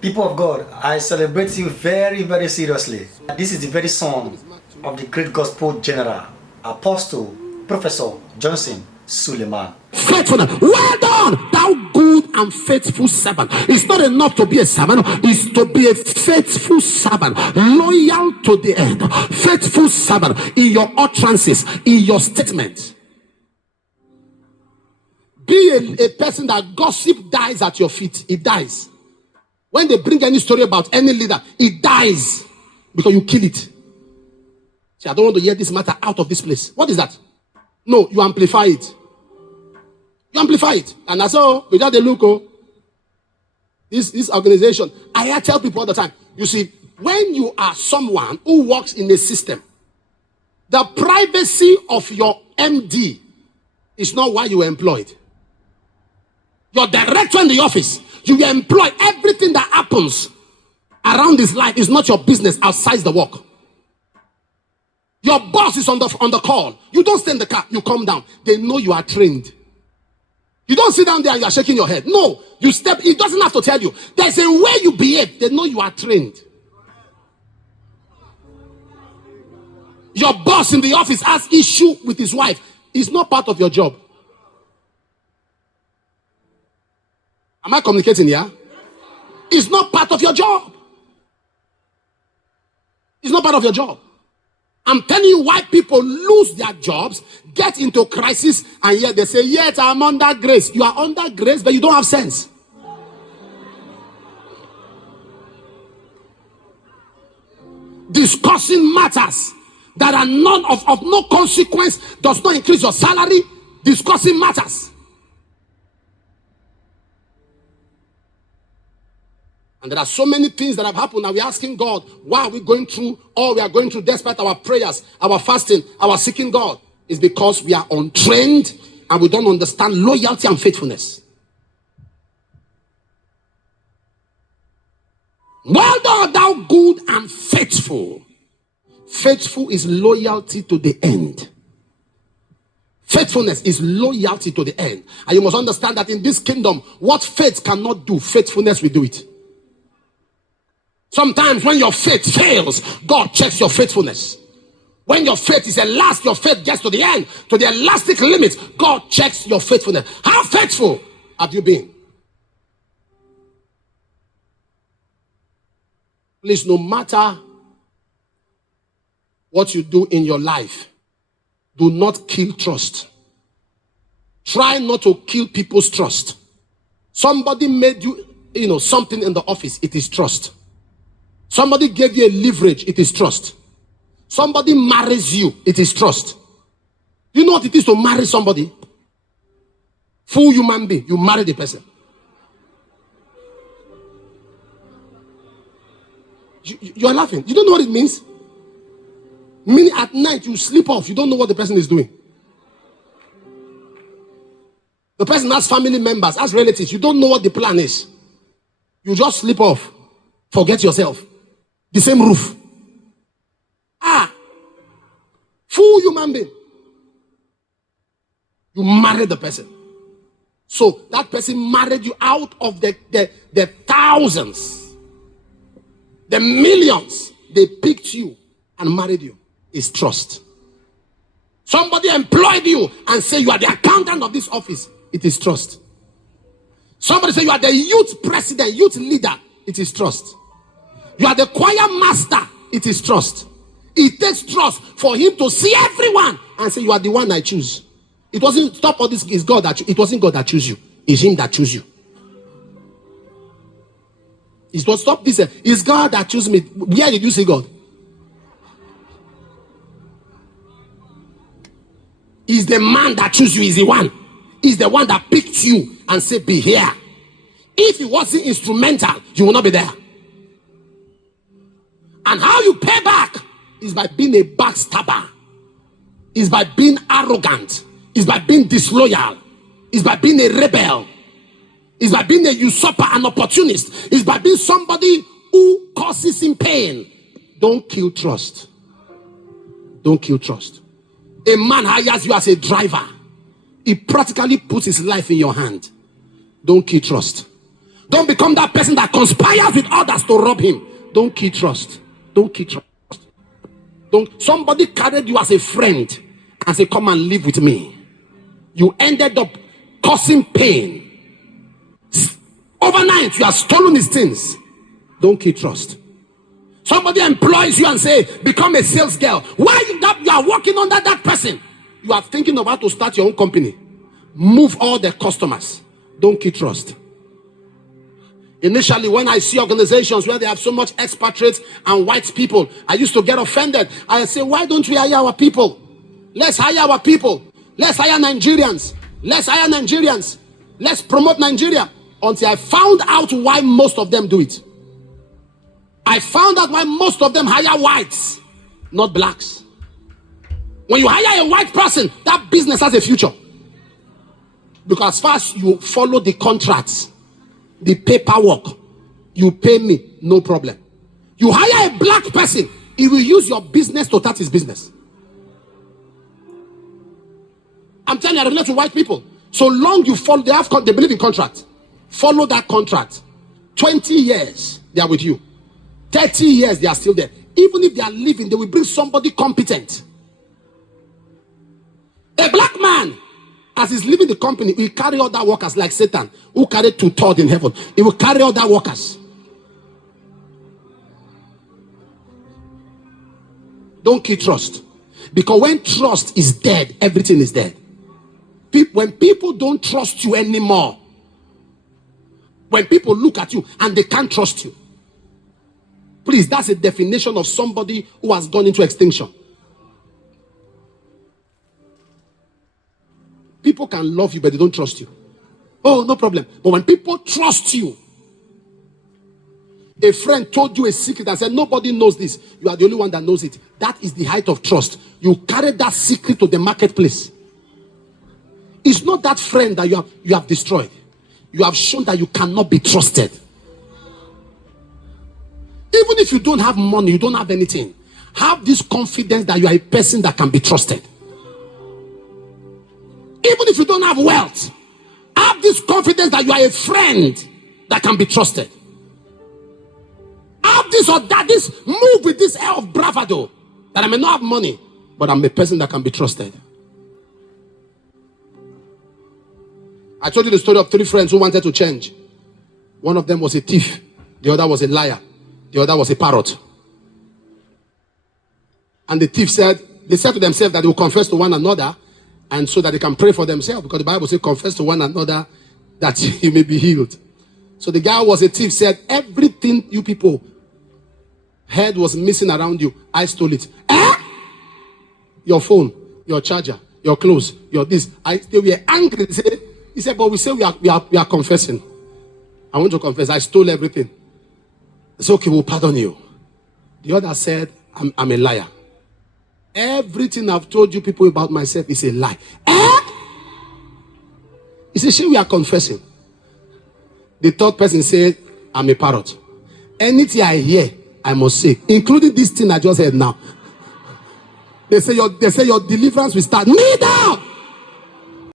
People of God, I celebrate you very, very seriously. This is the very son of the great gospel general, Apostle, Professor Johnson Suleman. Faithfulness. Well done, thou good and faithful servant. It's not enough to be a servant, it's to be a faithful servant, loyal to the end. Faithful servant in your utterances, in your statements. Be a person that gossip dies at your feet. It dies. When they bring any story about any leader, it dies because you kill it. See, I don't want to hear this matter out of this place. What is that? No, you amplify it. You amplify it. And that's all. Without the look, this organization, I tell people all the time, you see, when you are someone who works in a system, the privacy of your MD is not why you were employed. Your director in the office, you employ. Everything that happens around this life is not your business outside the work. Your boss is on the call. You don't stay in the car. You come down. They know you are trained. You don't sit down there and you are shaking your head. No, you step. It doesn't have to tell you. There's a way you behave. They know you are trained. Your boss in the office has issue with his wife. It's not part of your job. Am I communicating here? It's not part of your job. It's not part of your job. I'm telling you why people lose their jobs, get into crisis, and yet they say, yet I'm under grace. You are under grace, but you don't have sense. Discussing matters that are none of no consequence, does not increase your salary. Discussing matters. And there are so many things that have happened, and we're asking God, why are we going through all we are going through despite our prayers, our fasting, our seeking God? It's because we are untrained and we don't understand loyalty and faithfulness. Well done, thou good and faithful. Faithful is loyalty to the end. Faithfulness is loyalty to the end. And you must understand that in this kingdom, what faith cannot do, faithfulness will do it. Sometimes when your faith fails, God checks your faithfulness. When your faith is last, your faith gets to the end, to the elastic limit, God checks your faithfulness. How faithful have you been? Please, no matter what you do in your life, do not kill trust. Try not to kill people's trust. Somebody made you, something in the office, it is trust. Somebody gave you a leverage, it is trust. Somebody marries you, it is trust. You know what it is to marry somebody? Full human being, you marry the person. You are laughing. You don't know what it means? Meaning at night you sleep off, you don't know what the person is doing. The person has family members, has relatives, you don't know what the plan is. You just sleep off, forget yourself. The same roof. Full human being. You married the person. So that person married you out of the thousands, the millions. They picked you and married you. It's trust. Somebody employed you and say you are the accountant of this office. It is trust. Somebody say you are the youth president, youth leader. It is trust. You are the choir master. It is trust. It takes trust for him to see everyone and say, you are the one I choose. It wasn't stop all this. It's God that it wasn't God that chose you. It's him that chose you. It's not stop this. It's God that chose me. Where did you see God? He's the man that chose you. He's the one. He's the one that picked you and said, be here. If he wasn't instrumental, you will not be there. And how you pay back is by being a backstabber, is by being arrogant, is by being disloyal, is by being a rebel, is by being a usurper, an opportunist, is by being somebody who causes him pain. Don't kill trust. Don't kill trust. A man hires you as a driver. He practically puts his life in your hand. Don't kill trust. Don't become that person that conspires with others to rob him. Don't kill trust. Don't kill trust. Don't. Somebody carried you as a friend and said, come and live with me. You ended up causing pain. Overnight, you have stolen his things. Don't kill trust. Somebody employs you and say, become a sales girl. Why you are working under that person? You are thinking about to start your own company. Move all the customers. Don't kill trust. Initially, when I see organizations where they have so much expatriates and white people, I used to get offended. I say, why don't we hire our people? Let's hire our people. Let's hire Nigerians. Let's hire Nigerians. Let's promote Nigeria. Until I found out why most of them do it. I found out why most of them hire whites, not blacks. When you hire a white person, that business has a future. Because as far as you follow the contracts, the paperwork, you pay me, no problem. You hire a black person, he will use your business to start his business. I'm telling you, I relate to white people. So long you follow, they believe in contract. Follow that contract. 20 years, they are with you. 30 years, they are still there. Even if they are leaving, they will bring somebody competent. A black man, as he's leaving the company, he will carry other workers like Satan, who carried 2/3 in heaven. He will carry other workers. Don't kill trust. Because when trust is dead, everything is dead. When people don't trust you anymore, when people look at you and they can't trust you, please, that's a definition of somebody who has gone into extinction. People can love you, but they don't trust you. Oh, no problem. But when people trust you, a friend told you a secret and said, nobody knows this. You are the only one that knows it. That is the height of trust. You carry that secret to the marketplace. It's not that friend that you have destroyed. You have shown that you cannot be trusted. Even if you don't have money, you don't have anything, have this confidence that you are a person that can be trusted. Even if you don't have wealth, have this confidence that you are a friend that can be trusted. Have this or that, this move with this air of bravado that I may not have money, but I'm a person that can be trusted. I told you the story of 3 friends who wanted to change. One of them was a thief. The other was a liar. The other was a parrot. And the thief they said to themselves that they will confess to one another, and so that they can pray for themselves, because the Bible says confess to one another that you may be healed. So the guy who was a thief said, everything you people heard was missing around you, I stole it. Your phone, your charger, your clothes, your this. They were angry. He said, but we say we are confessing. I want to confess, I stole everything. It's okay, we'll pardon you. The other said, I'm a liar. Everything I've told you people about myself is a lie. He said, we are confessing. The third person said, I'm a parrot. Anything I hear, I must say, including this thing I just heard now. They say your deliverance will start. Kneel down.